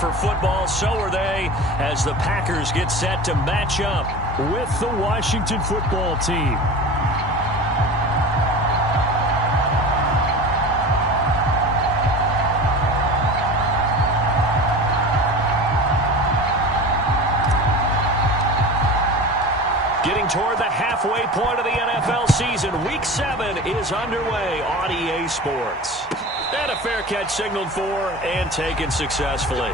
For football, so are they, as the Packers get set to match up with the Washington football team. Getting toward the halfway point of the NFL season, Week 7 is underway on EA Sports. And a fair catch signaled for and taken successfully.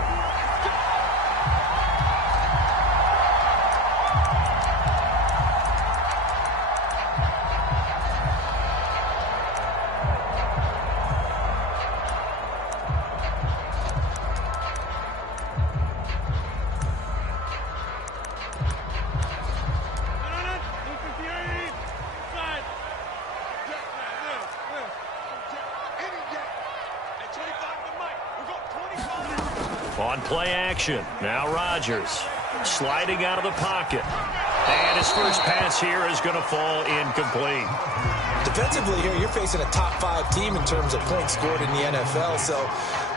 On play action, now Rodgers sliding out of the pocket. And his first pass here is going to fall incomplete. Defensively here, you're facing a top 5 team in terms of points scored in the NFL. So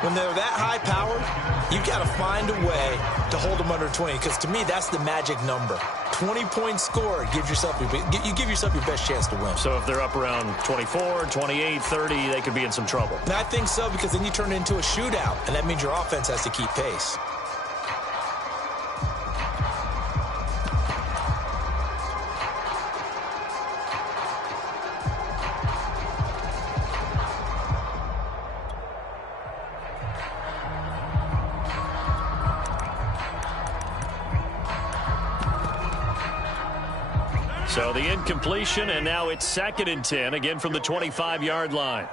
when they're that high powered, you've got to find a way to hold them under 20. Because to me, that's the magic number. 20 points scored, you give yourself your best chance to win. So if they're up around 24, 28, 30, they could be in some trouble. And I think so, because then you turn it into a shootout, and that means your offense has to keep pace. So the incompletion, and now it's 2nd and 10, again from the 25-yard line.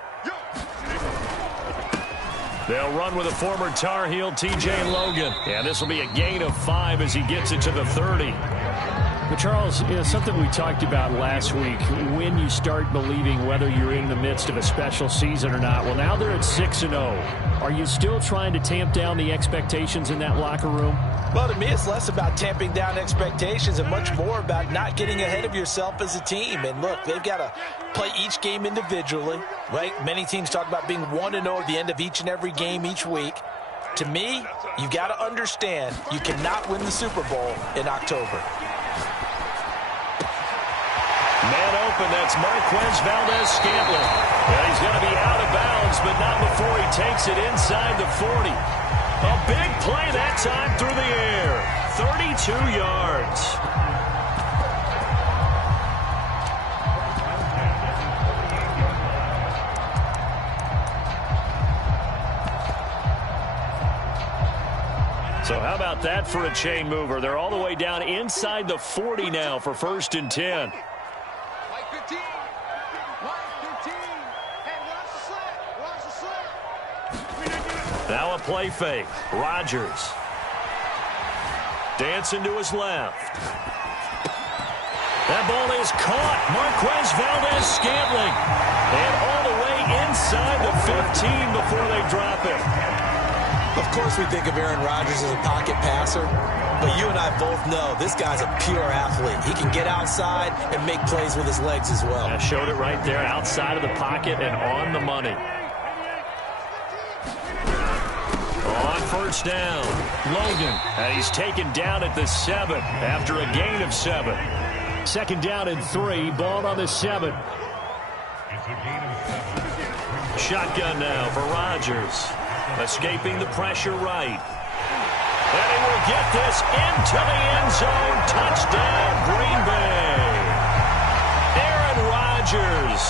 They'll run with a former Tar Heel, T.J. Logan. And this will be a gain of 5 as he gets it to the 30. But Charles, something we talked about last week, when you start believing whether you're in the midst of a special season or not. Well, now they're at 6-0. Are you still trying to tamp down the expectations in that locker room? Well, to me, it's less about tamping down expectations and much more about not getting ahead of yourself as a team. And look, they've got to play each game individually, right? Many teams talk about being 1-0 at the end of each and every game each week. To me, you've got to understand you cannot win the Super Bowl in October. Man open, that's Marquez Valdez-Scantling. Well, he's going to be out of bounds, but not before he takes it inside the 40. A big play that time through the air. 32 yards. So how about that for a chain mover? They're all the way down inside the 40 now for 1st and 10. Now a play fake. Rodgers. Dancing to his left. That ball is caught. Marquez Valdez-Scantling. And all the way inside the 15 before they drop it. Of course we think of Aaron Rodgers as a pocket passer, but you and I both know this guy's a pure athlete. He can get outside and make plays with his legs as well. I showed it right there, outside of the pocket and on the money. On 1st down, Logan, and he's taken down at the 7 after a gain of 7. 2nd down and 3, ball on the 7. Shotgun now for Rodgers. Escaping the pressure right. And he will get this into the end zone. Touchdown, Green Bay. Aaron Rodgers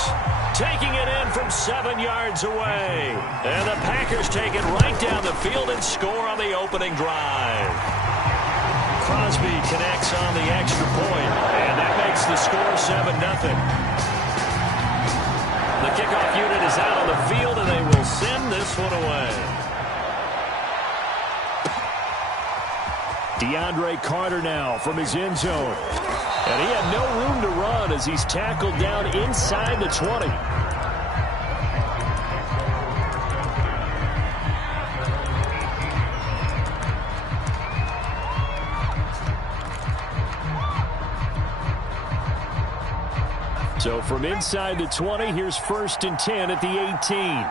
taking it in from 7 yards away. And the Packers take it right down the field and score on the opening drive. Crosby connects on the extra point, and that makes the score 7-0. The kickoff unit is out on the field, and they will send this one away. DeAndre Carter now from his end zone. And he had no room to run as he's tackled down inside the 20. So from inside the 20, here's 1st and 10 at the 18.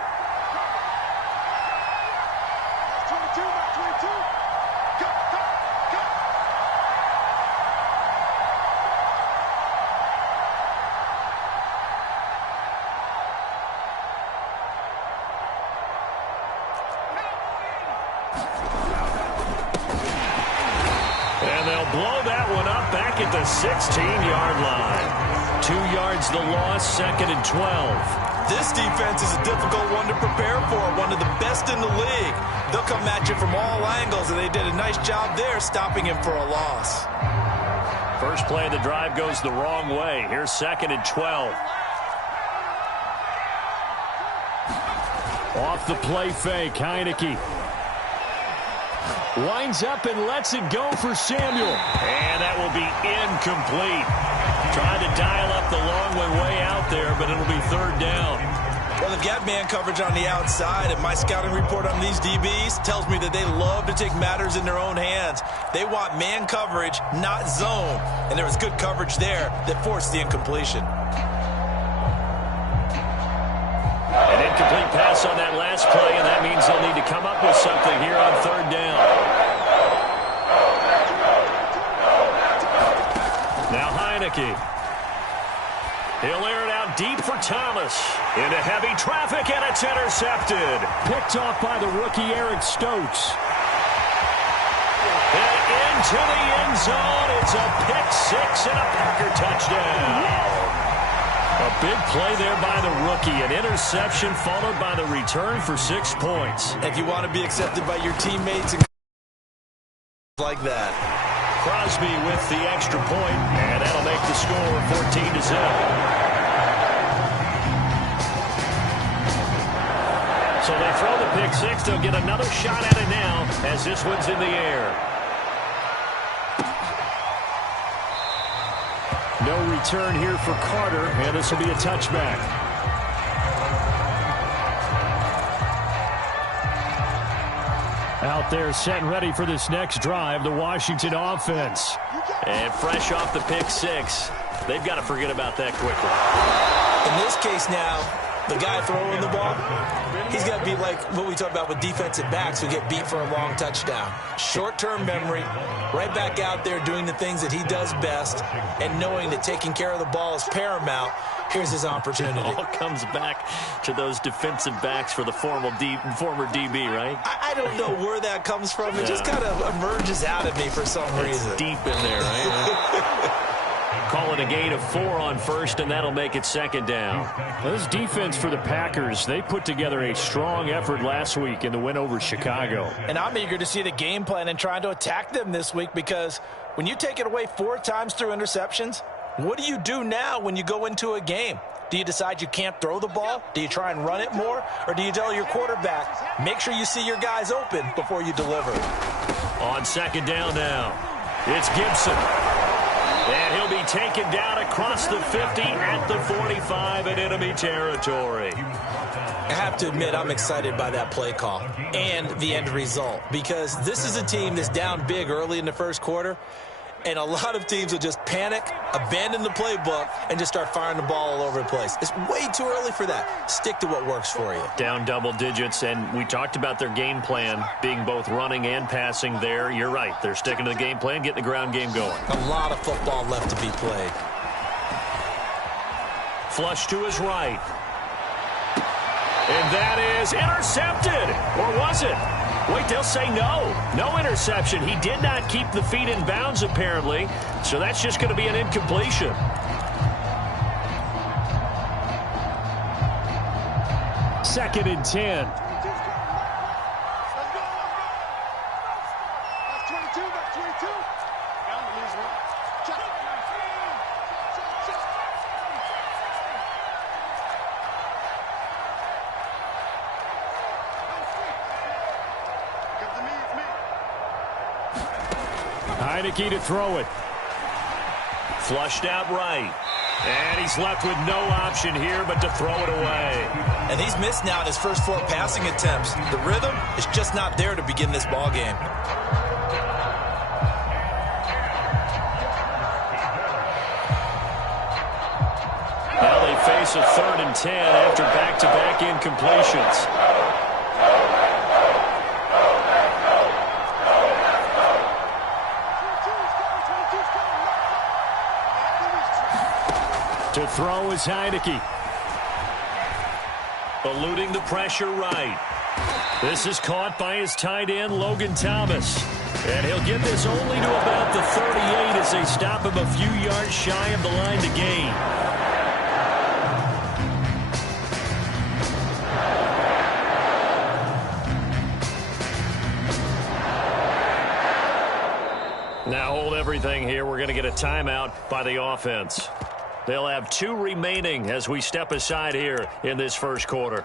blow that one up back at the 16-yard line. 2 yards the loss, 2nd and 12. This defense is a difficult one to prepare for, one of the best in the league. They'll come at you from all angles, and they did a nice job there stopping him for a loss. First play of the drive goes the wrong way. Here's 2nd and 12. Off the play fake, Heineke. Winds up and lets it go for Samuel. And that will be incomplete. Trying to dial up the long way out there, but it'll be 3rd down. Well, they've got man coverage on the outside, and my scouting report on these DBs tells me that they love to take matters in their own hands. They want man coverage, not zone. And there was good coverage there that forced the incompletion. An incomplete pass on that last play, and that means they'll need to come up with something here on 3rd down. Now Heineke. He'll air it out deep for Thomas. Into heavy traffic, and it's intercepted. Picked off by the rookie Eric Stokes. And into the end zone. It's a pick six and a Packer touchdown. A big play there by the rookie. An interception followed by the return for 6 points. If you want to be accepted by your teammates and like that. Crosby with the extra point, and that'll make the score 14-0. So they throw the pick six. They'll get another shot at it now as this one's in the air. No return here for Carter, and this will be a touchback. Out there set and ready for this next drive, the Washington offense. And fresh off the pick six, they've got to forget about that quickly. In this case now, the guy throwing the ball, he's got to be like what we talk about with defensive backs who get beat for a long touchdown. Short-term memory, right back out there doing the things that he does best, and knowing that taking care of the ball is paramount. Here's his opportunity. It all comes back to those defensive backs for the former DB, right? I don't know where that comes from. It just kind of emerges out of me for some reason. Deep in there, right? Call it a gain of 4 on first, and that'll make it 2nd down. This defense for the Packers, they put together a strong effort last week in the win over Chicago. And I'm eager to see the game plan and trying to attack them this week, because when you take it away 4 times through interceptions, what do you do now when you go into a game? Do you decide you can't throw the ball? Do you try and run it more? Or do you tell your quarterback, make sure you see your guys open before you deliver? On 2nd down now, it's Gibson. And he'll be taken down across the 50 at the 45 in enemy territory. I have to admit, I'm excited by that play call and the end result, because this is a team that's down big early in the first quarter, and a lot of teams will just panic, abandon the playbook, and just start firing the ball all over the place. It's way too early for that. Stick to what works for you. Down double digits, and we talked about their game plan being both running and passing there. You're right. They're sticking to the game plan, getting the ground game going. A lot of football left to be played. Flush to his right. And that is intercepted. Or was it? Wait, they'll say no. No interception. He did not keep the feet in bounds, apparently. So that's just going to be an incompletion. Second and 10. Heineke to throw it. Flushed out right. And he's left with no option here but to throw it away. And he's missed now in his first 4 passing attempts. The rhythm is just not there to begin this ball game. Now they face a 3rd and 10 after back-to-back incompletions. To throw is Heineke. Eluding the pressure right. This is caught by his tight end, Logan Thomas. And he'll get this only to about the 38 as they stop him a few yards shy of the line to gain. Now hold everything here. We're going to get a timeout by the offense. They'll have 2 remaining as we step aside here in this first quarter.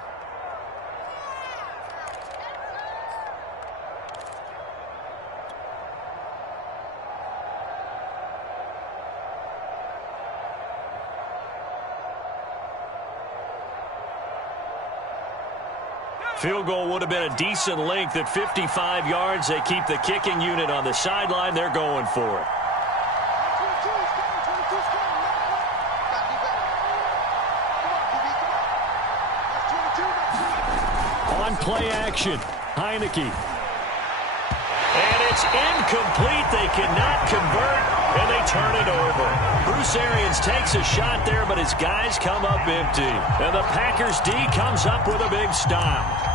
Field goal would have been a decent length at 55 yards. They keep the kicking unit on the sideline. They're going for it. On play action, Heineke. And it's incomplete. They cannot convert, and they turn it over. Bruce Arians takes a shot there, but his guys come up empty. And the Packers D comes up with a big stop.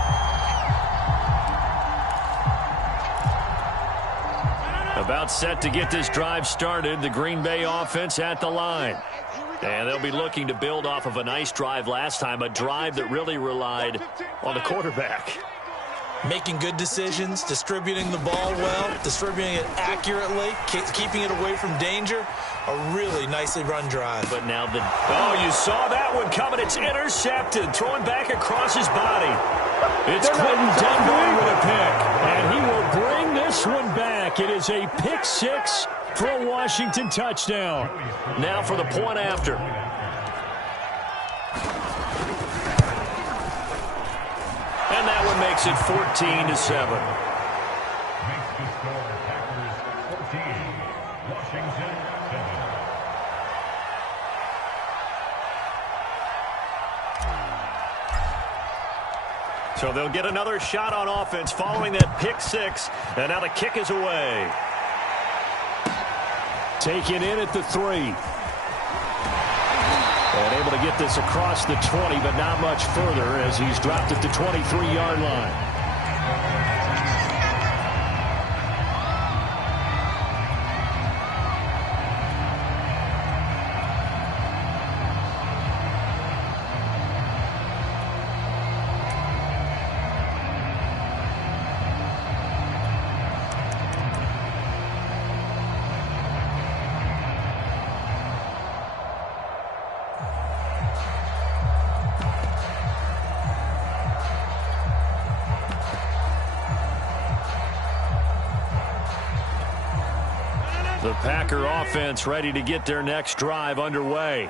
About set to get this drive started, the Green Bay offense at the line. And they'll be looking to build off of a nice drive last time, a drive that really relied on the quarterback. Making good decisions, distributing the ball well, distributing it accurately, keeping it away from danger. A really nicely run drive. But now you saw that one coming. It's intercepted, throwing back across his body. It's Quentin Dunbar with a pick, and he will bring this one back. It is a pick 6 for a Washington touchdown. Now for the point after. And that one makes it 14-7. So they'll get another shot on offense following that pick 6. And now the kick is away. Taken in at the 3. And able to get this across the 20, but not much further as he's dropped at the 23-yard line. The Packer offense ready to get their next drive underway.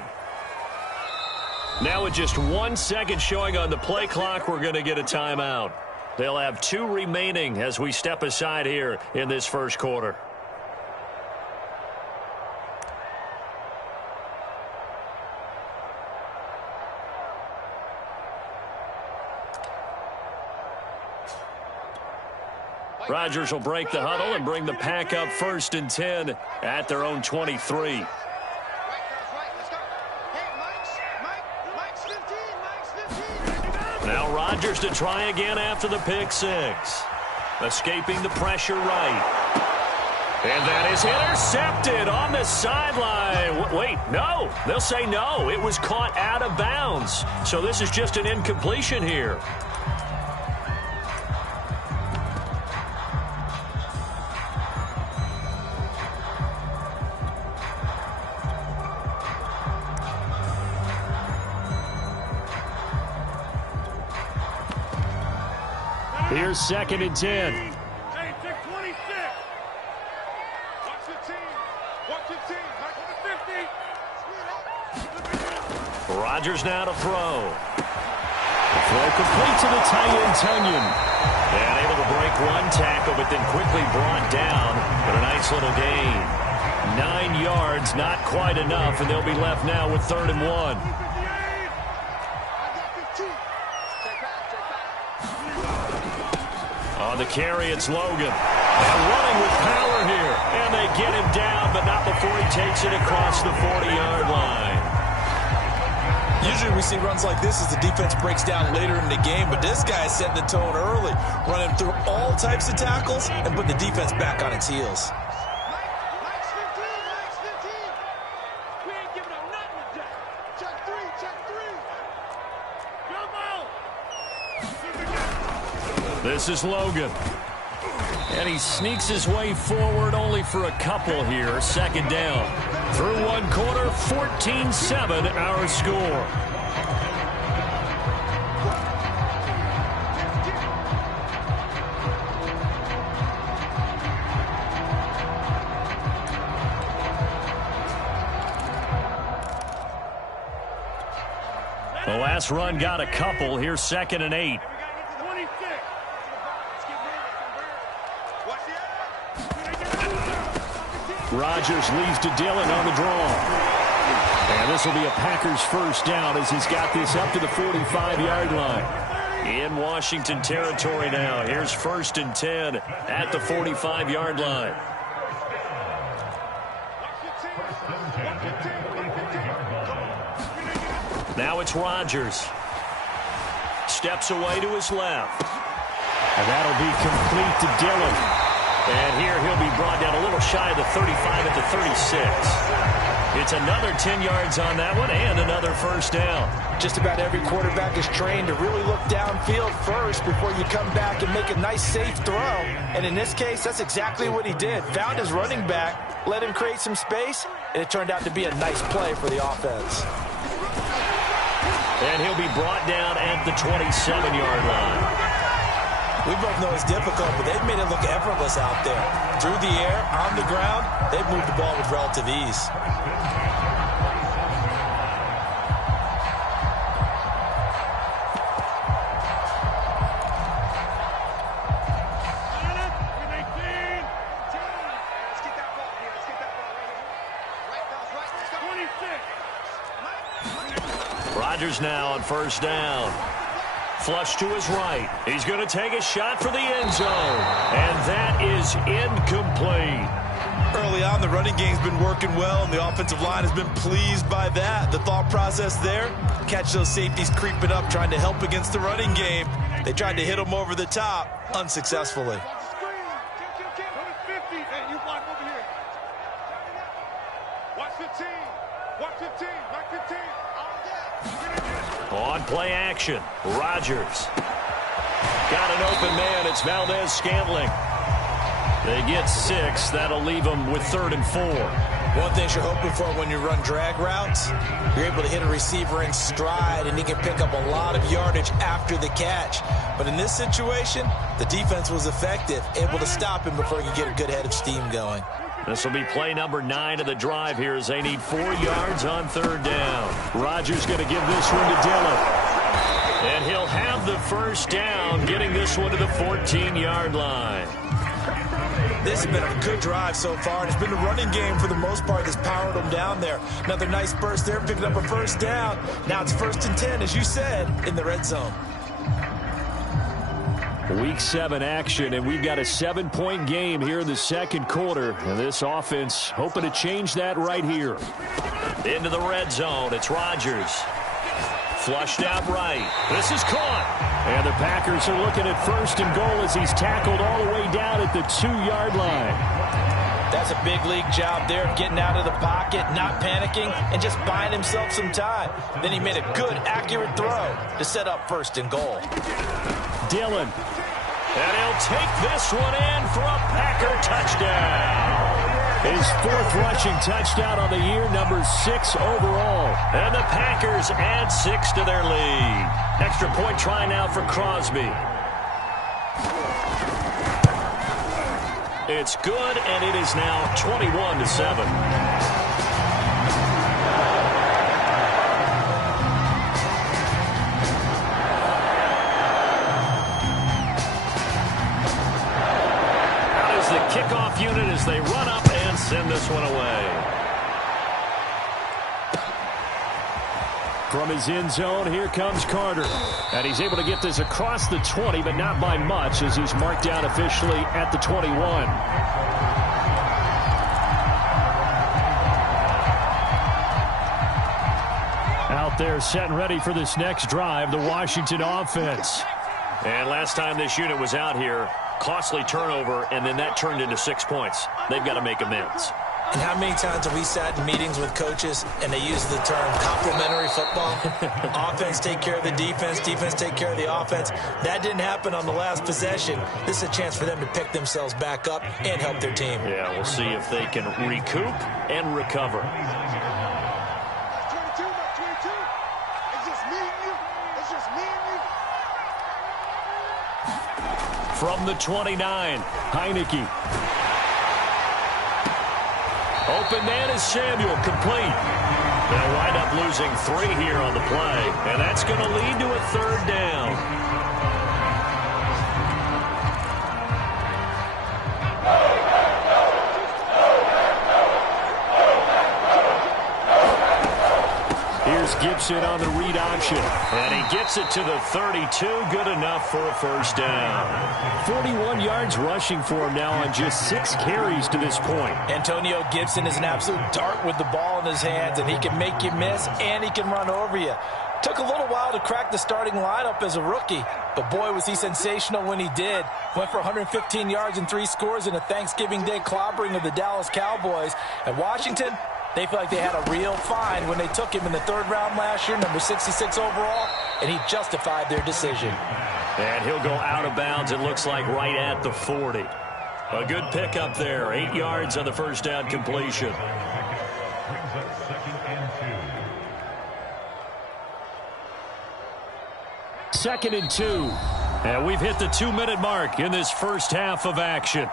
Now with just 1 second showing on the play clock, we're going to get a timeout. They'll have 2 remaining as we step aside here in this first quarter. Rodgers will break the huddle and bring the Pack up 1st and 10 at their own 23. Now Rodgers to try again after the pick 6. Escaping the pressure right. And that is intercepted on the sideline. Wait, no. They'll say no. It was caught out of bounds. So this is just an incompletion here. Here's 2nd and 10. Hey, check 26. Watch your team. Watch your team. Back to the 50. Rodgers now to throw. The throw complete to the tight end, Tunyon. And able to break one tackle, but then quickly brought down. But a nice little gain. 9 yards, not quite enough, and they'll be left now with 3rd and 1. On the carry, it's Logan. And running with power here. And they get him down, but not before he takes it across the 40-yard line. Usually we see runs like this as the defense breaks down later in the game, but this guy is setting the tone early, running through all types of tackles and putting the defense back on its heels. This is Logan. And he sneaks his way forward only for a couple here. Second down. Through one quarter, 14-7 our score. The last run got a couple. Here's 2nd and 8. Rodgers leads to Dillon on the draw. And this will be a Packers first down as he's got this up to the 45-yard line. In Washington territory now. Here's 1st and 10 at the 45-yard line. Now it's Rodgers. Steps away to his left. And that'll be complete to Dillon. And here he'll be brought down a little shy of the 35 at the 36. It's another 10 yards on that one and another first down. Just about every quarterback is trained to really look downfield first before you come back and make a nice, safe throw. And in this case, that's exactly what he did. Found his running back, let him create some space, and it turned out to be a nice play for the offense. And he'll be brought down at the 27-yard line. We both know it's difficult, but they've made it look effortless out there. Through the air, on the ground, they've moved the ball with relative ease. Rodgers now on first down. Flush to his right. He's going to take a shot for the end zone. And that is incomplete. Early on, the running game's been working well, and the offensive line has been pleased by that. The thought process there, catch those safeties creeping up, trying to help against the running game. They tried to hit them over the top, unsuccessfully. On play action, Rodgers. Got an open man, it's Valdez-Scantling. They get 6, that'll leave them with 3rd and 4. One thing you're hoping for when you run drag routes, you're able to hit a receiver in stride and he can pick up a lot of yardage after the catch. But in this situation, the defense was effective, able to stop him before he could get a good head of steam going. This will be play number 9 of the drive here as they need 4 yards on 3rd down. Rodgers going to give this one to Dillon. And he'll have the first down, getting this one to the 14-yard line. This has been a good drive so far, and it's been the running game for the most part that's powered them down there. Another nice burst there, picking up a first down. Now it's 1st and 10, as you said, in the red zone. Week 7 action, and we've got a 7-point game here in the second quarter. And this offense hoping to change that right here. Into the red zone, it's Rodgers. Flushed out right. This is caught. And the Packers are looking at 1st and goal as he's tackled all the way down at the 2-yard line. That's a big league job there of getting out of the pocket, not panicking, and just buying himself some time. Then he made a good, accurate throw to set up 1st and goal. Dillon. And he'll take this one in for a Packer touchdown. His 4th rushing touchdown on the year, number 6 overall. And the Packers add 6 to their lead. Extra point try now for Crosby. It's good, and it is now 21-7. Kickoff unit as they run up and send this one away. From his end zone, here comes Carter. And he's able to get this across the 20, but not by much as he's marked down officially at the 21. Out They're set and ready for this next drive, the Washington offense. And last time this unit was out here, costly turnover, and then that turned into 6 points. They've got to make amends. And how many times have we sat in meetings with coaches and they use the term complementary football? Offense take care of the defense, defense take care of the offense. That didn't happen on the last possession. This is a chance for them to pick themselves back up and help their team. Yeah, we'll see if they can recoup and recover. 22, 22. It's just me and you. It's just me and you. From the 29, Heineke. Open man is Samuel, complete. They'll wind up losing 3 here on the play, and that's going to lead to a 3rd down. Here's Gibson on the read option. And he gets it to the 32, good enough for a 1st down. 41 yards rushing for him now on just 6 carries to this point. Antonio Gibson is an absolute dart with the ball in his hands, and he can make you miss and he can run over you. Took a little while to crack the starting lineup as a rookie, but boy, was he sensational when he did. Went for 115 yards and 3 scores in a Thanksgiving Day clobbering of the Dallas Cowboys. And Washington, they feel like they had a real find when they took him in the 3rd round last year, number 66 overall, and he justified their decision. And he'll go out of bounds, it looks like, right at the 40. A good pickup there, 8 yards on the 1st down completion. Second and 2. And we've hit the 2-minute mark in this first half of action.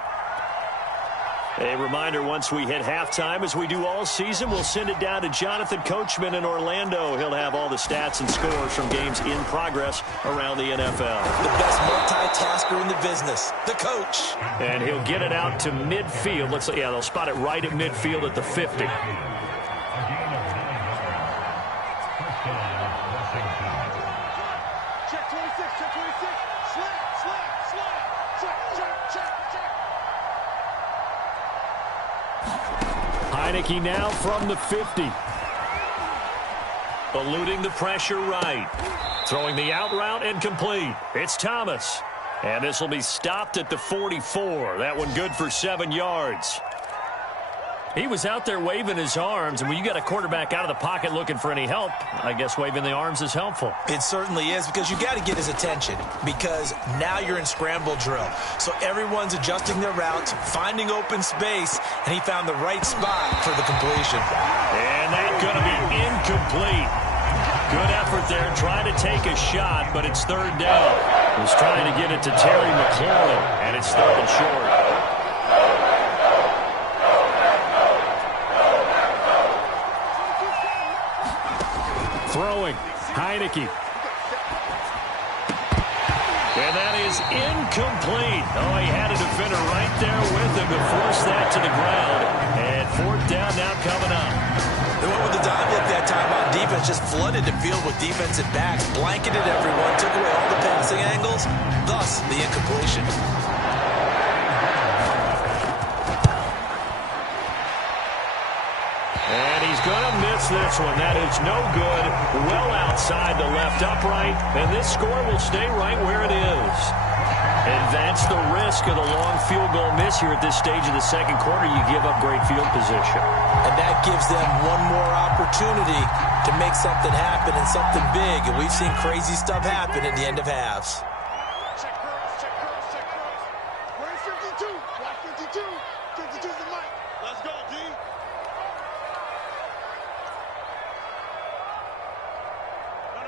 A reminder, once we hit halftime, as we do all season, we'll send it down to Jonathan Coachman in Orlando. He'll have all the stats and scores from games in progress around the NFL. The best multitasker in the business, the coach. And he'll get it out to midfield. They'll spot it right at midfield at the 50. Check 26, check 26. Slap, slap, slap. Check, check, check, check. Heineke now from the 50. Eluding the pressure right. Throwing the out route and complete. It's Thomas. And this will be stopped at the 44. That one good for 7 yards. He was out there waving his arms, and when you got a quarterback out of the pocket looking for any help, I guess waving the arms is helpful. It certainly is, because you got to get his attention, because now you're in scramble drill. So everyone's adjusting their routes, finding open space, and he found the right spot for the completion. And that's going to be incomplete. Good effort there, trying to take a shot, but it's 3rd down. He's trying to get it to Terry McLaurin, and it's 3rd and short. Throwing, Heineke. And that is incomplete. Oh, he had a defender right there with him to force that to the ground. And 4th down now coming up. They went with the dime look that time on defense, just flooded the field with defensive backs, blanketed everyone, took away all the passing angles, thus the incompletion. And he's going to miss this one. That is no good. Well outside the left upright. And this score will stay right where it is. And that's the risk of the long field goal miss here at this stage of the 2nd quarter. You give up great field position. And that gives them one more opportunity to make something happen and something big. And we've seen crazy stuff happen at the end of halves. Check girls, check girls, check girls. Where's 52? Watch 52. 52's the mic. Let's go, D.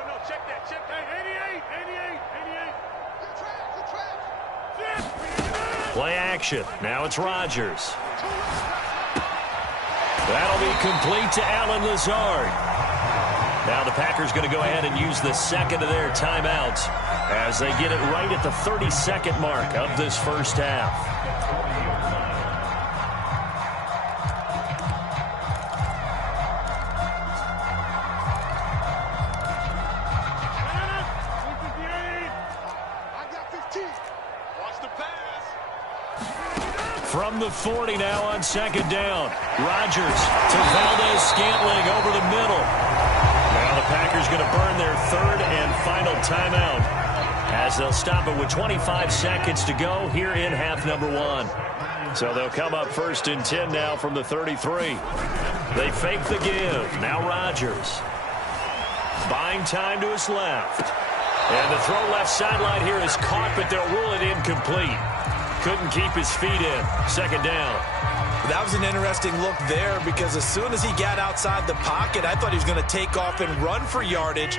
No, check that. Check that. 88, 88, 88. You're trash, you're trash. Play action. Now it's Rodgers. That'll be complete to Allen Lazard. Now the Packers going to go ahead and use the 2nd of their timeouts as they get it right at the 32nd mark of this first half. From the 40 now on 2nd down. Rodgers to Valdez-Scantling over the middle. Now the Packers going to burn their third and final timeout as they'll stop it with 25 seconds to go here in half number one. So they'll come up 1st and 10 now from the 33. They fake the give. Now Rodgers. Buying time to his left. And the throw left sideline here is caught, but they'll rule it incomplete. Couldn't keep his feet in. 2nd down. That was an interesting look there because as soon as he got outside the pocket, I thought he was going to take off and run for yardage.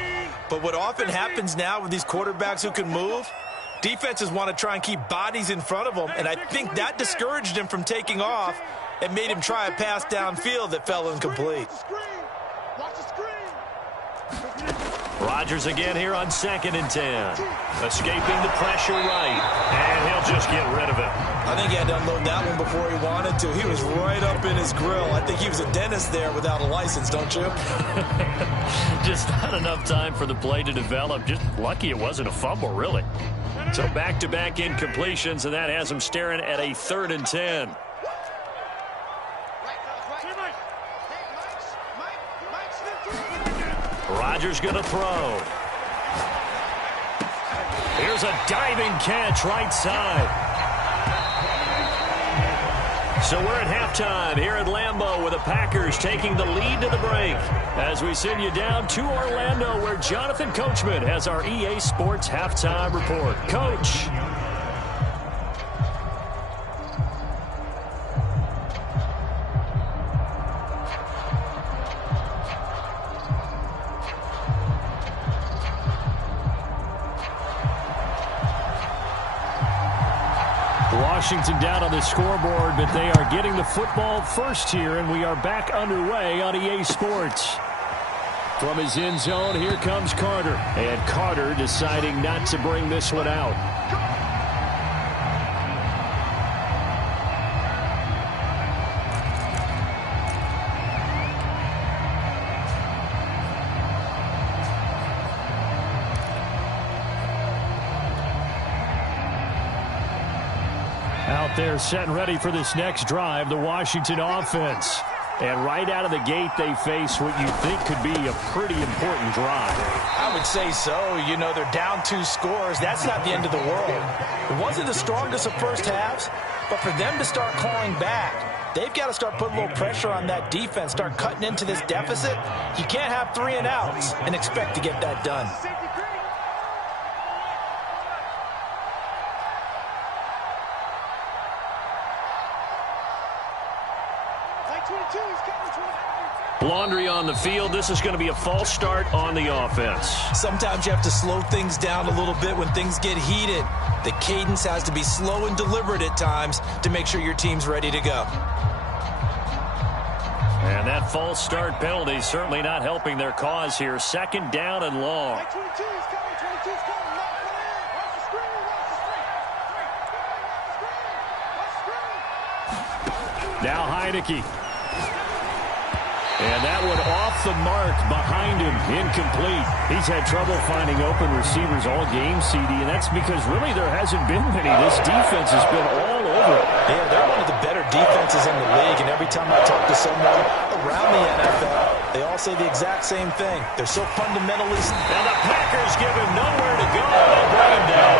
But what often happens now with these quarterbacks who can move, defenses want to try and keep bodies in front of them, and I think that discouraged him from taking off and made him try a pass downfield that fell incomplete. Watch the screen. Rodgers again here on 2nd and 10. Escaping the pressure right, and he'll just get rid of it. I think he had to unload that one before he wanted to. He was right up in his grill. I think he was a dentist there without a license, don't you? Just not enough time for the play to develop. Just lucky it wasn't a fumble, really. So back-to-back incompletions, and that has him staring at a 3rd and 10. Rodgers going to throw. Here's a diving catch right side. So we're at halftime here at Lambeau with the Packers taking the lead to the break as we send you down to Orlando where Jonathan Coachman has our EA Sports halftime report. Coach. Washington down on the scoreboard, but they are getting the football first here, and we are back underway on EA Sports. From his end zone, here comes Carter. And Carter deciding not to bring this one out. Out there set and ready for this next drive, the Washington offense. And right out of the gate, they face what you think could be a pretty important drive. I would say so. You know, they're down 2 scores. That's not the end of the world. It wasn't the strongest of first halves, but for them to start clawing back, they've got to start putting a little pressure on that defense, start cutting into this deficit. You can't have 3 and outs and expect to get that done. Laundry on the field. This is going to be a false start on the offense. Sometimes you have to slow things down a little bit when things get heated. The cadence has to be slow and deliberate at times to make sure your team's ready to go. And that false start penalty certainly not helping their cause here. 2nd down and long. Now Heineke. And that one off the mark behind him, incomplete. He's had trouble finding open receivers all game, CD, and that's because really there hasn't been many. This defense has been all over it. Yeah, they're one of the better defenses in the league, and every time I talk to someone around the NFL, they all say the exact same thing. They're so fundamentally... And the Packers give him nowhere to go. They bring him down.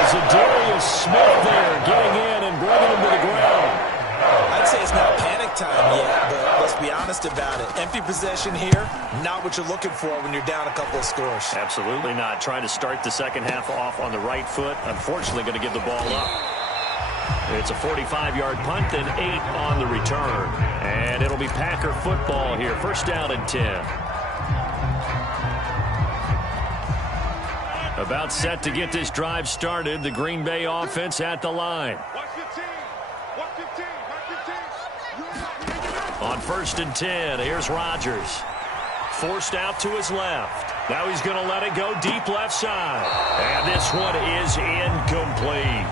As Darius Smith there getting in and bringing him to the ground. I'd say it's not panic time yet, but let's be honest about it. Empty possession here, not what you're looking for when you're down a couple of scores. Absolutely not. Trying to start the second half off on the right foot. Unfortunately, going to give the ball up. It's a 45-yard punt and 8 on the return. And it'll be Packer football here. 1st down and 10. About set to get this drive started. The Green Bay offense at the line. On 1st and 10, here's Rodgers. Forced out to his left. Now he's going to let it go deep left side. And this one is incomplete.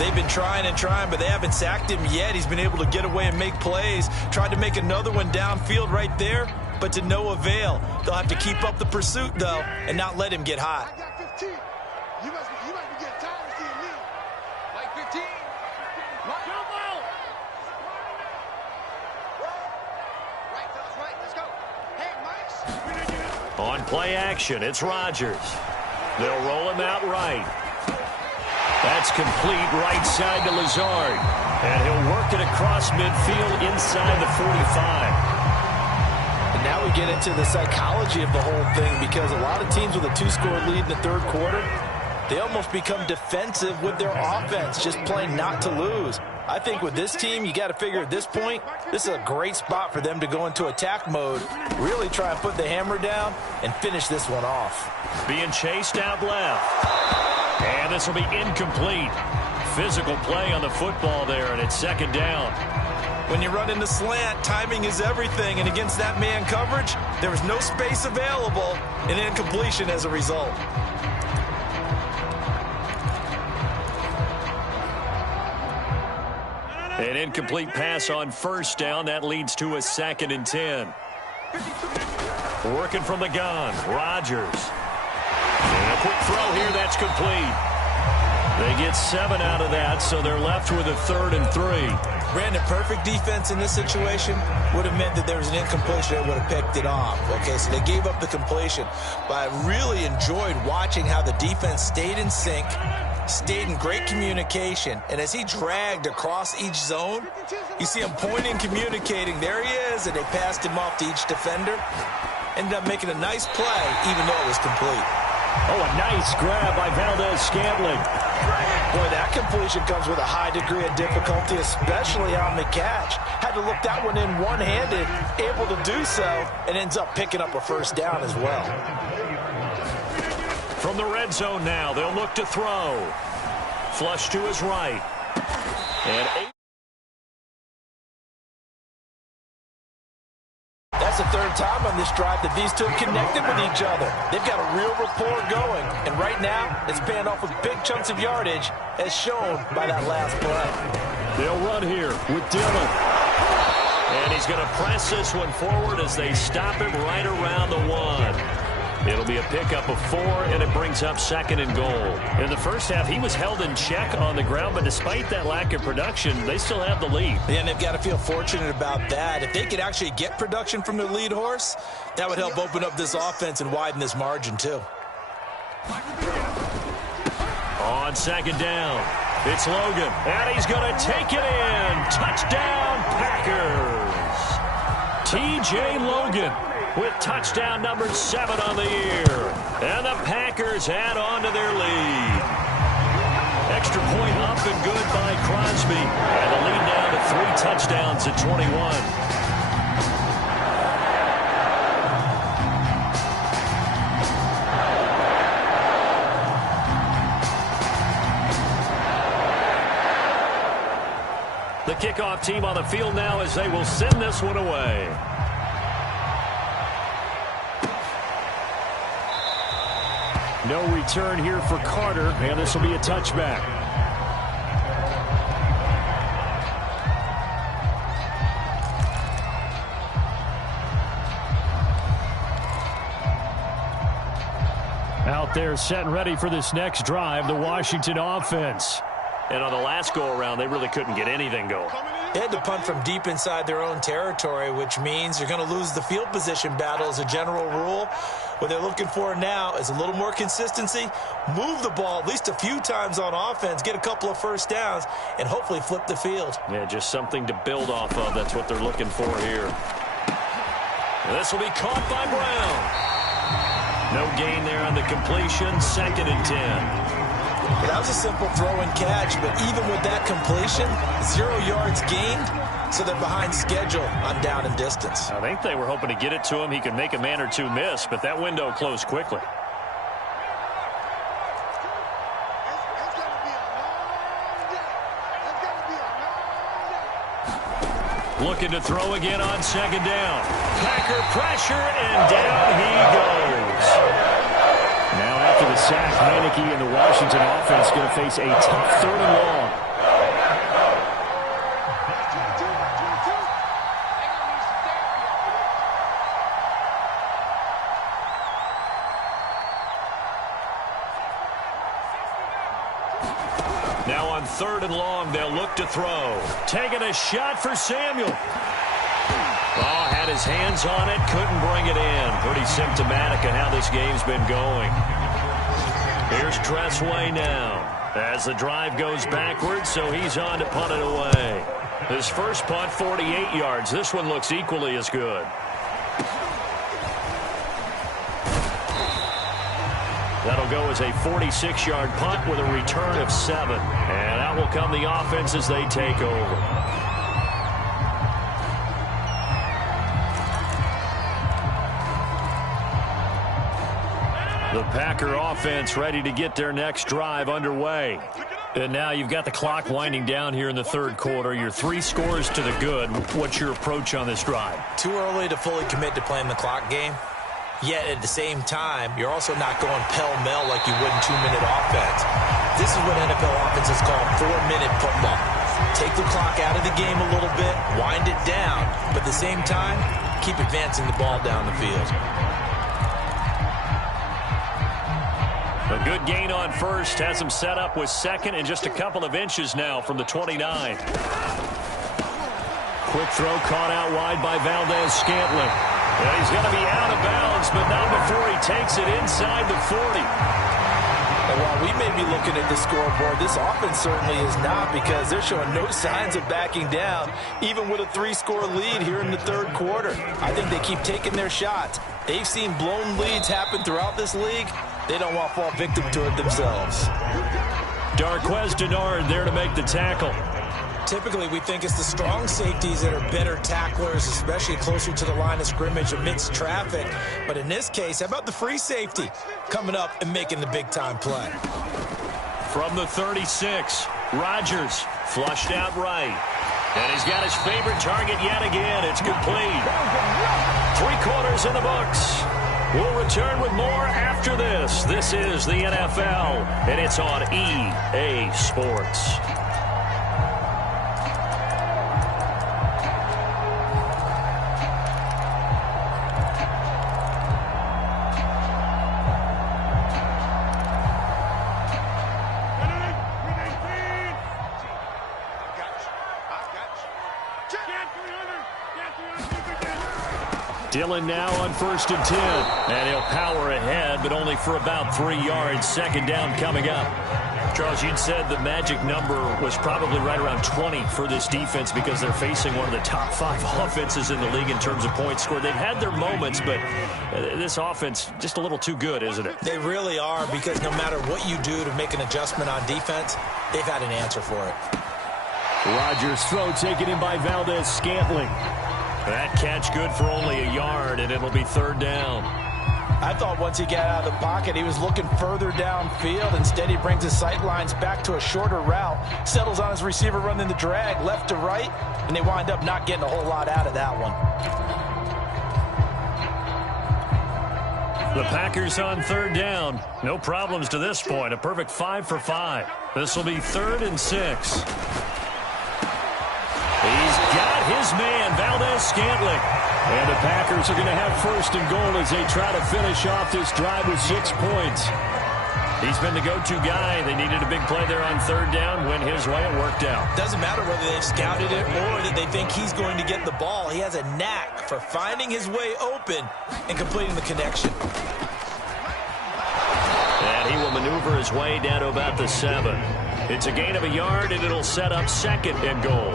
They've been trying and trying, but they haven't sacked him yet. He's been able to get away and make plays. Tried to make another one downfield right there, but to no avail. They'll have to keep up the pursuit, though, and not let him get hot. I got 15. You must be getting tired of seeing me. Like 15. Right, fellas, right. Let's go. Hey, Mike's. Play action. It's Rodgers. They'll roll him out right. That's complete right side to Lazard. And he'll work it across midfield inside the 45. And now we get into the psychology of the whole thing, because a lot of teams with a 2-score lead in the third quarter, they almost become defensive with their offense, just playing not to lose. I think with this team, you got to figure at this point, this is a great spot for them to go into attack mode, really try and put the hammer down and finish this one off. Being chased out left. And this will be incomplete. Physical play on the football there, and it's second down. When you run in the slant, timing is everything, and against that man coverage, there was no space available, and incompletion as a result. An incomplete pass on first down. That leads to a 2nd and 10. Working from the gun, Rodgers. And a quick throw here, that's complete. They get 7 out of that, so they're left with a 3rd and 3. Brandon, perfect defense in this situation would have meant that there was an incompletion that would have picked it off. Okay, so they gave up the completion. But I really enjoyed watching how the defense stayed in sync, stayed in great communication, and as he dragged across each zone, you see him pointing, communicating. There he is, and they passed him off to each defender. Ended up making a nice play, even though it was complete. Oh, a nice grab by Valdez-Scantling. Boy, that completion comes with a high degree of difficulty, especially on the catch. Had to look that one in one-handed, able to do so, and ends up picking up a first down as well. From the red zone now, they'll look to throw. Flush to his right. And that's the third time on this drive that these two have connected with each other. They've got a real rapport going, and right now it's paying off with big chunks of yardage, as shown by that last play. They'll run here with Dillon. And he's going to press this one forward as they stop him right around the 1. It'll be a pickup of 4, and it brings up 2nd and goal. In the first half, he was held in check on the ground, but despite that lack of production, they still have the lead. Yeah, and they've got to feel fortunate about that. If they could actually get production from their lead horse, that would help open up this offense and widen this margin too. On 2nd down, it's Logan, and he's going to take it in. Touchdown, Packers. T.J. Logan with touchdown number 7 on the year. And the Packers add on to their lead. Extra point up and good by Crosby. And the lead down to 3 touchdowns at 21. The kickoff team on the field now as they will send this one away. No return here for Carter, and this will be a touchback. Out there set and ready for this next drive, the Washington offense. And on the last go-around, they really couldn't get anything going. They had to punt from deep inside their own territory, which means you're going to lose the field position battle as a general rule. What they're looking for now is a little more consistency, move the ball at least a few times on offense, get a couple of first downs, and hopefully flip the field. Yeah, just something to build off of. That's what they're looking for here. And this will be caught by Brown. No gain there on the completion, 2nd and 10. That was a simple throw and catch, but even with that completion, 0 yards gained, so they're behind schedule on down and distance. I think they were hoping to get it to him. He could make a man or two miss, but that window closed quickly. Looking to throw again on 2nd down. Packer pressure, and down he goes. Now after the sack, Heineke and the Washington offense going to face a tough 3rd and long. Now on 3rd and long, they'll look to throw. Taking a shot for Samuel. Oh, had his hands on it, couldn't bring it in. Pretty symptomatic of how this game's been going. Here's Tressway now as the drive goes backwards, so he's on to punt it away. His first punt, 48 yards. This one looks equally as good. That'll go as a 46-yard punt with a return of 7. And out will come the offense as they take over. The Packer offense ready to get their next drive underway. And now you've got the clock winding down here in the third quarter. You're 3 scores to the good. What's your approach on this drive? Too early to fully commit to playing the clock game. Yet at the same time, you're also not going pell-mell like you would in 2-minute offense. This is what NFL offenses call 4-minute football. Take the clock out of the game a little bit, wind it down, but at the same time, keep advancing the ball down the field. A good gain on first has him set up with second and just a couple of inches now from the 29. Quick throw caught out wide by Valdez-Scantling. Yeah, he's going to be out of bounds, but not before he takes it inside the 40. And while we may be looking at the scoreboard, this offense certainly is not, because they're showing no signs of backing down, even with a 3-score lead here in the third quarter. I think they keep taking their shots. They've seen blown leads happen throughout this league. They don't want to fall victim to it themselves. Darquez Denard there to make the tackle. Typically, we think it's the strong safeties that are better tacklers, especially closer to the line of scrimmage amidst traffic. But in this case, how about the free safety coming up and making the big-time play? From the 36, Rodgers flushed out right. And he's got his favorite target yet again. It's complete. 3 quarters in the books. We'll return with more after this. This is the NFL, and it's on EA Sports. Dillon now on 1st and 10. And he'll power ahead, but only for about 3 yards. Second down coming up. Charles, you'd said the magic number was probably right around 20 for this defense because they're facing one of the top 5 offenses in the league in terms of points scored. They've had their moments, but this offense just a little too good, isn't it? They really are, because no matter what you do to make an adjustment on defense, they've had an answer for it. Rodgers' throw taken in by Valdez-Scantling. That catch good for only a yard, and it'll be 3rd down. I thought once he got out of the pocket, he was looking further downfield. Instead, he brings his sight lines back to a shorter route, settles on his receiver running the drag left to right, and they wind up not getting a whole lot out of that one. The Packers on 3rd down. No problems to this point. A perfect 5 for 5. This will be 3rd and 6. He's got his man, Valdez-Scantling. And the Packers are going to have 1st and goal as they try to finish off this drive with 6 points. He's been the go-to guy. They needed a big play there on 3rd down. Went his way, it worked out. Doesn't matter whether they've scouted it or that they think he's going to get the ball. He has a knack for finding his way open and completing the connection. And he will maneuver his way down to about the 7. It's a gain of a yard, and it'll set up 2nd and goal.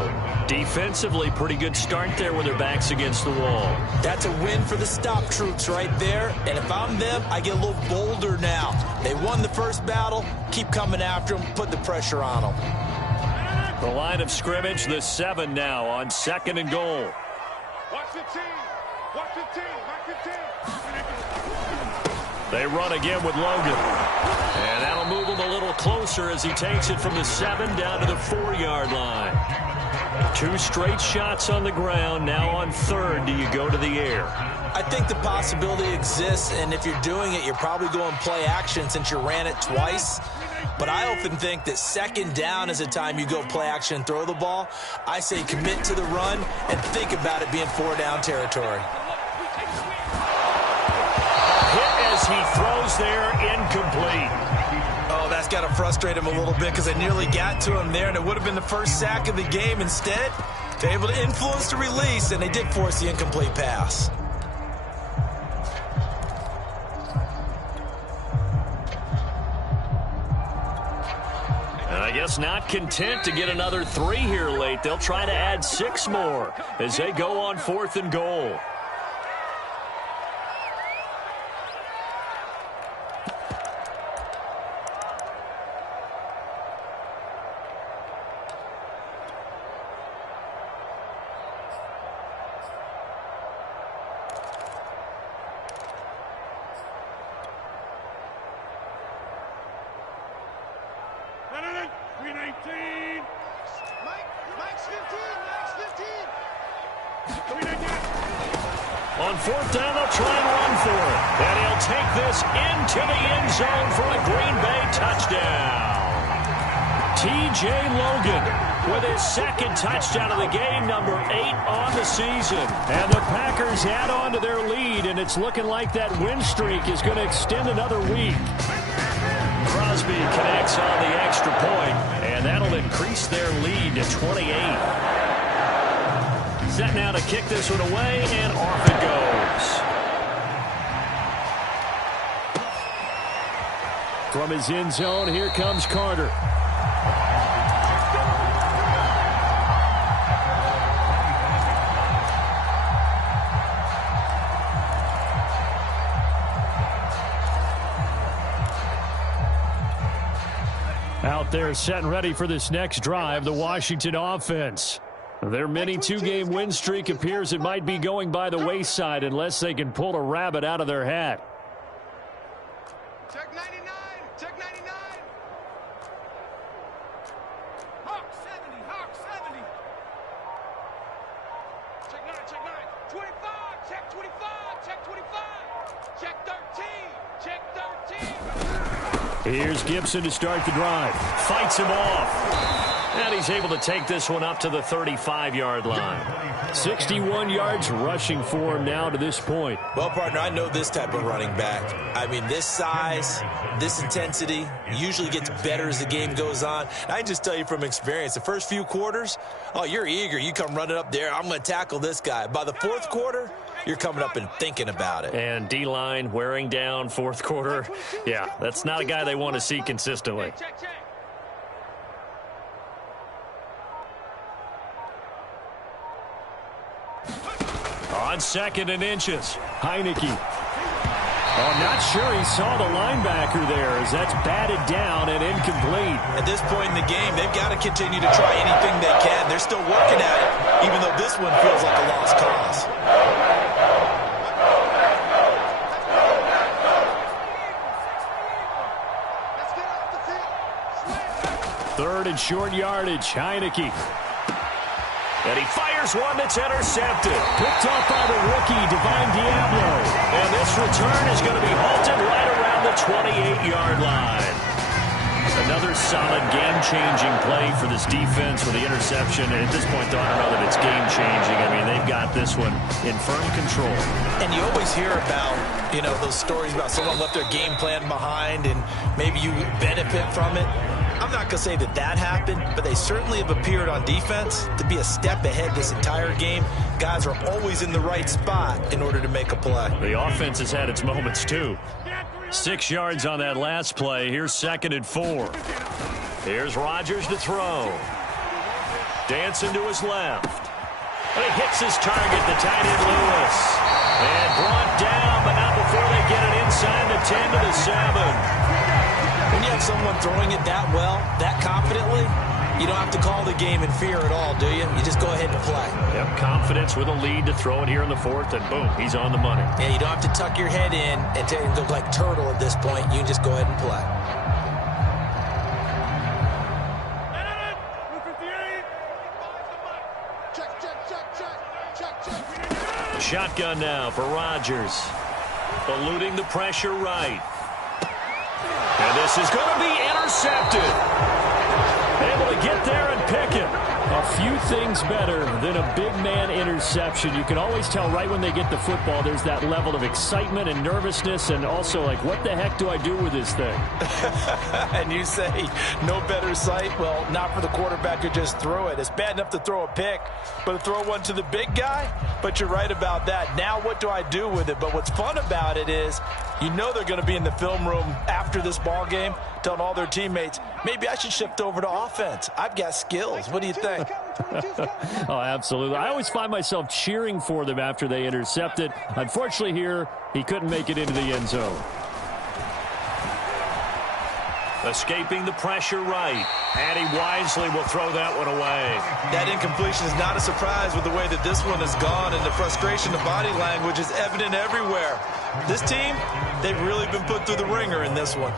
Defensively, pretty good start there with their backs against the wall. That's a win for the stop troops right there. And if I'm them, I get a little bolder now. They won the first battle. Keep coming after them. Put the pressure on them. The line of scrimmage, the 7 now on 2nd and goal. Watch the team. Watch the team. Watch the team. They run again with Logan. And that'll move him a little closer as he takes it from the 7 down to the 4-yard line. 2 straight shots on the ground. Now on 3rd, do you go to the air? I think the possibility exists, and if you're doing it, you're probably going play action since you ran it twice. But I often think that 2nd down is a time you go play action and throw the ball. I say commit to the run and think about it being 4-down territory. Hit as he throws there, incomplete. Oh, that's got to frustrate him a little bit because I nearly got to him there, and it would have been the first sack of the game. Instead, They're able to influence the release, and they did force the incomplete pass. And I guess not content to get another 3 here late. They'll try to add 6 more as they go on 4th and goal. On 4th down, they'll try and run for it. And he'll take this into the end zone for a Green Bay touchdown. T.J. Logan with his 2nd touchdown of the game, number 8 on the season. And the Packers add on to their lead, and it's looking like that win streak is going to extend another week. Crosby connects on the extra point, and that'll increase their lead to 28. Set now to kick this one away, and off it goes. From his end zone, here comes Carter. Out there set and ready for this next drive, the Washington offense. Their mini 2-game win streak appears it might be going by the wayside unless they can pull a rabbit out of their hat. Check 99. Check 99. Hawk 70. Hawk 70. Check 9. Check 9. 25. Check 25. Check 25. Check 13. Check 13. Here's Gibson to start the drive. Fights him off. And he's able to take this one up to the 35-yard line. 61 yards rushing for him now to this point. Well, partner, I know this type of running back. I mean, this size, this intensity usually gets better as the game goes on. I can just tell you from experience, the first few quarters, oh, you're eager. You come running up there, I'm going to tackle this guy. By the 4th quarter, you're coming up and thinking about it. And D-line wearing down 4th quarter. Yeah, that's not a guy they want to see consistently. Check, check. On 2nd and inches. Heineke. Oh, not sure he saw the linebacker there as that's batted down and incomplete. At this point in the game, they've got to continue to try anything they can. They're still working at it, even though this one feels like a lost cause. Let's get off the field. 3rd and short yardage. Heineke. And he fires one that's intercepted. Picked off by the rookie, Divine Diablo. And this return is going to be halted right around the 28-yard line. Another solid game-changing play for this defense with the interception. And at this point, though, I don't know that it's game-changing. I mean, they've got this one in firm control. And you always hear about, you know, those stories about someone left their game plan behind and maybe you benefit from it. I'm not going to say that that happened, but they certainly have appeared on defense to be a step ahead this entire game. Guys are always in the right spot in order to make a play. The offense has had its moments, too. 6 yards on that last play. Here's 2nd and 4. Here's Rodgers to throw. Dancing to his left. And he hits his target, the tight end Lewis. And brought down, but not before they get it inside the 10 to the 7. When you have someone throwing it that well, that confidently, you don't have to call the game in fear at all, do you? You just go ahead and play. Yep, confidence with a lead to throw it here in the 4th, and boom, he's on the money. Yeah, you don't have to tuck your head in and go like turtle at this point. You can just go ahead and play. Shotgun now for Rodgers. Eluding the pressure right. And this is going to be intercepted. Able to get there and pick it. A few things better than a big man interception. You can always tell right when they get the football, there's that level of excitement and nervousness, and also like, what the heck do I do with this thing? And you say, no better sight? Well, not for the quarterback who just threw it. It's bad enough to throw a pick, but to throw one to the big guy? But you're right about that. Now what do I do with it? But what's fun about it is, you know they're going to be in the film room after this ball game telling all their teammates, maybe I should shift over to offense. I've got skills. What do you think? Oh, absolutely. I always find myself cheering for them after they intercept it. Unfortunately here, he couldn't make it into the end zone. Escaping the pressure right. And he wisely will throw that one away. That incompletion is not a surprise with the way that this one has gone, and the frustration of body language is evident everywhere. This team, they've really been put through the ringer in this one.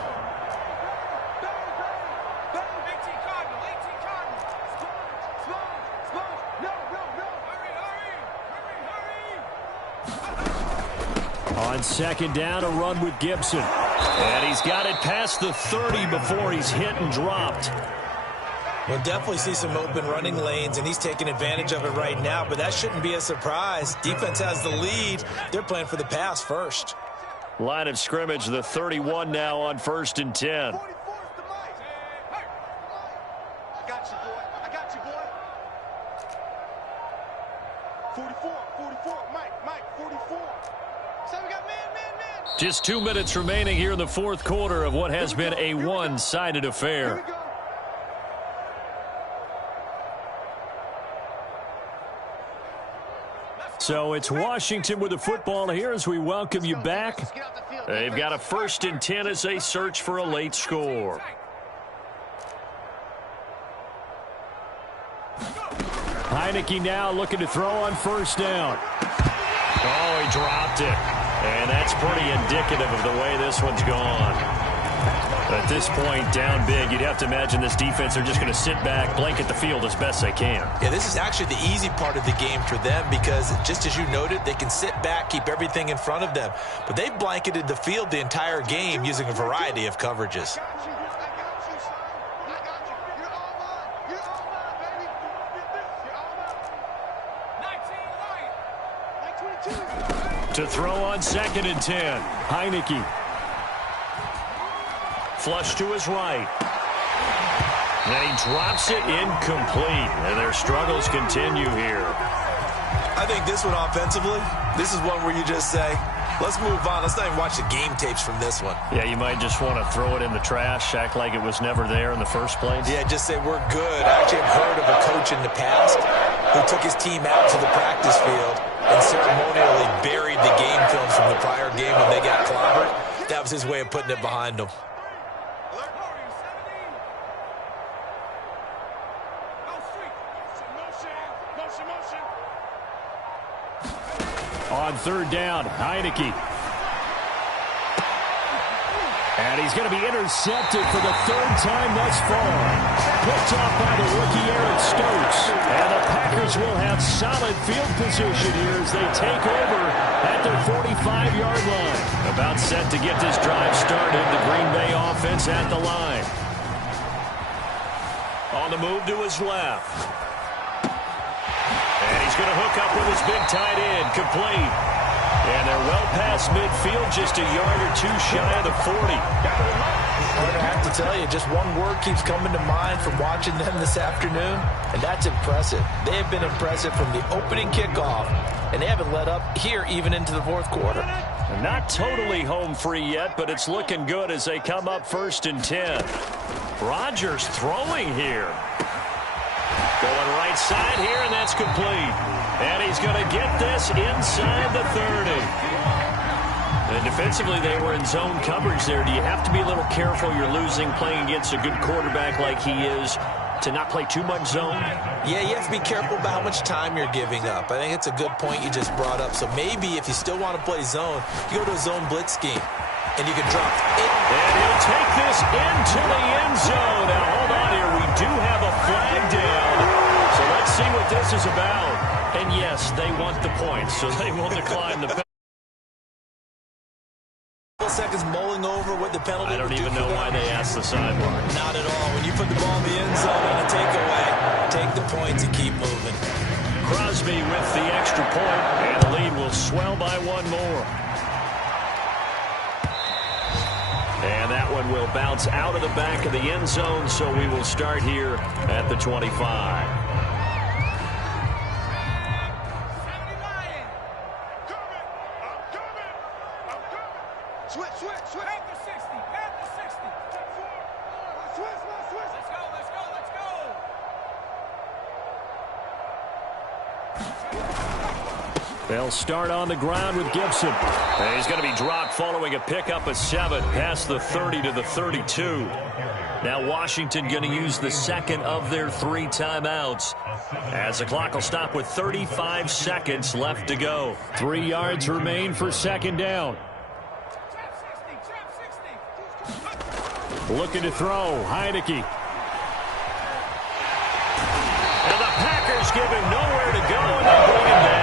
On second down, a run with Gibson. And he's got it past the 30 before he's hit and dropped. We'll definitely see some open running lanes, and he's taking advantage of it right now, but that shouldn't be a surprise. Defense has the lead. They're playing for the pass first. Line of scrimmage, the 31 now on 1st and 10. Just 2 minutes remaining here in the fourth quarter of what has been a one-sided affair. So it's Washington with the football here as we welcome you back. They've got a 1st and 10 as they search for a late score. Heineke now looking to throw on 1st down. Oh, he dropped it. And that's pretty indicative of the way this one's gone. At this point, down big, you'd have to imagine this defense are just going to sit back, blanket the field as best they can. Yeah, this is actually the easy part of the game for them because, just as you noted, they can sit back, keep everything in front of them. But they've blanketed the field the entire game using a variety of coverages. To throw on 2nd and 10. Heineke. Flush to his right. And he drops it incomplete. And their struggles continue here. I think this one offensively, this is one where you just say, let's move on. Let's not even watch the game tapes from this one. Yeah, you might just want to throw it in the trash, act like it was never there in the first place. Yeah, just say we're good. I actually have heard of a coach in the past who took his team out to the practice field and ceremonially buried the game films from the prior game when they got clobbered. That was his way of putting it behind them. On 3rd down, Heineke. And he's going to be intercepted for the 3rd time thus far. Picked off by the rookie Aaron Stokes. And the Packers will have solid field position here as they take over at their 45-yard line. About set to get this drive started. The Green Bay offense at the line. On the move to his left. And he's going to hook up with his big tight end. Complete. And they're well past midfield, just a yard or two shy of the 40. I have to tell you, just one word keeps coming to mind from watching them this afternoon, and that's impressive. They have been impressive from the opening kickoff, and they haven't let up here even into the fourth quarter. Not totally home free yet, but it's looking good as they come up 1st and 10. Rodgers throwing here. Going right side here, and that's complete. And he's going to get this inside the 30. And defensively, they were in zone coverage there. Do you have to be a little careful? You're losing playing against a good quarterback like he is to not play too much zone? Yeah, you have to be careful about how much time you're giving up. I think it's a good point you just brought up. So maybe if you still want to play zone, you go to a zone blitz scheme, and you can drop it. And he'll take this into the end zone. Now, hold on here. We do have a flag down. So let's see what this is about. And yes, they want the points, so they will decline the penalty. Seconds mulling over what the penalty. I don't even know why they asked the sideline. Not at all. When you put the ball in the end zone on a takeaway, take the the points and keep moving. Crosby with the extra point, and the lead will swell by one more. And that one will bounce out of the back of the end zone, so we will start here at the 25. They'll start on the ground with Gibson. And he's going to be dropped following a pickup of 7 past the 30 to the 32. Now Washington going to use the second of their 3 timeouts as the clock will stop with 35 seconds left to go. 3 yards remain for second down. Looking to throw. Heineke. And the Packers give him nowhere to go, and they bring him down.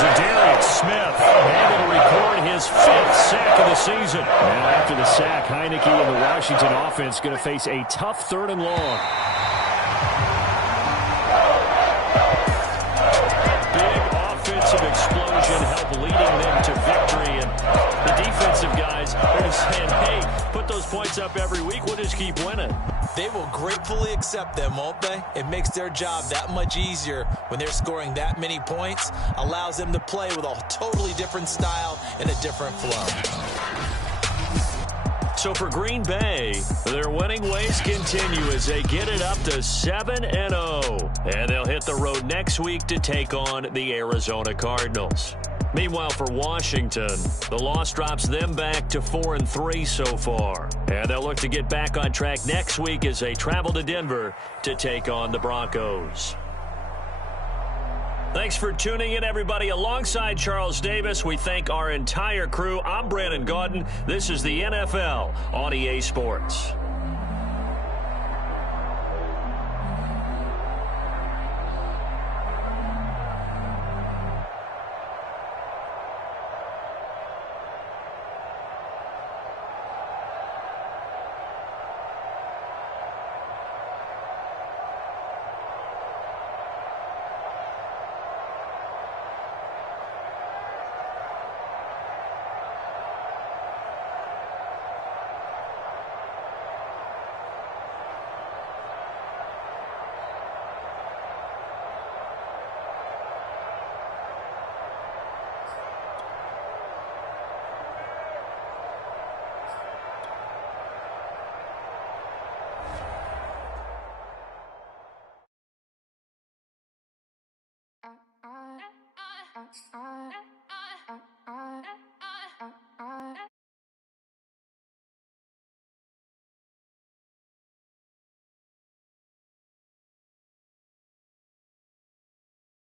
Zadarius Smith able to record his 5th sack of the season. Now after the sack, Heineke and the Washington offense going to face a tough 3rd and long. Big offensive explosion help leading them to victory. And the defensive guys are saying, hey, put those points up every week. We'll just keep winning. They will gratefully accept them, won't they? It makes their job that much easier when they're scoring that many points. Allows them to play with a totally different style and a different flow. So for Green Bay, their winning ways continue as they get it up to 7-0. And they'll hit the road next week to take on the Arizona Cardinals. Meanwhile, for Washington, the loss drops them back to 4-3 so far. And they'll look to get back on track next week as they travel to Denver to take on the Broncos. Thanks for tuning in, everybody. Alongside Charles Davis, we thank our entire crew. I'm Brandon Gaudin. This is the NFL on EA Sports.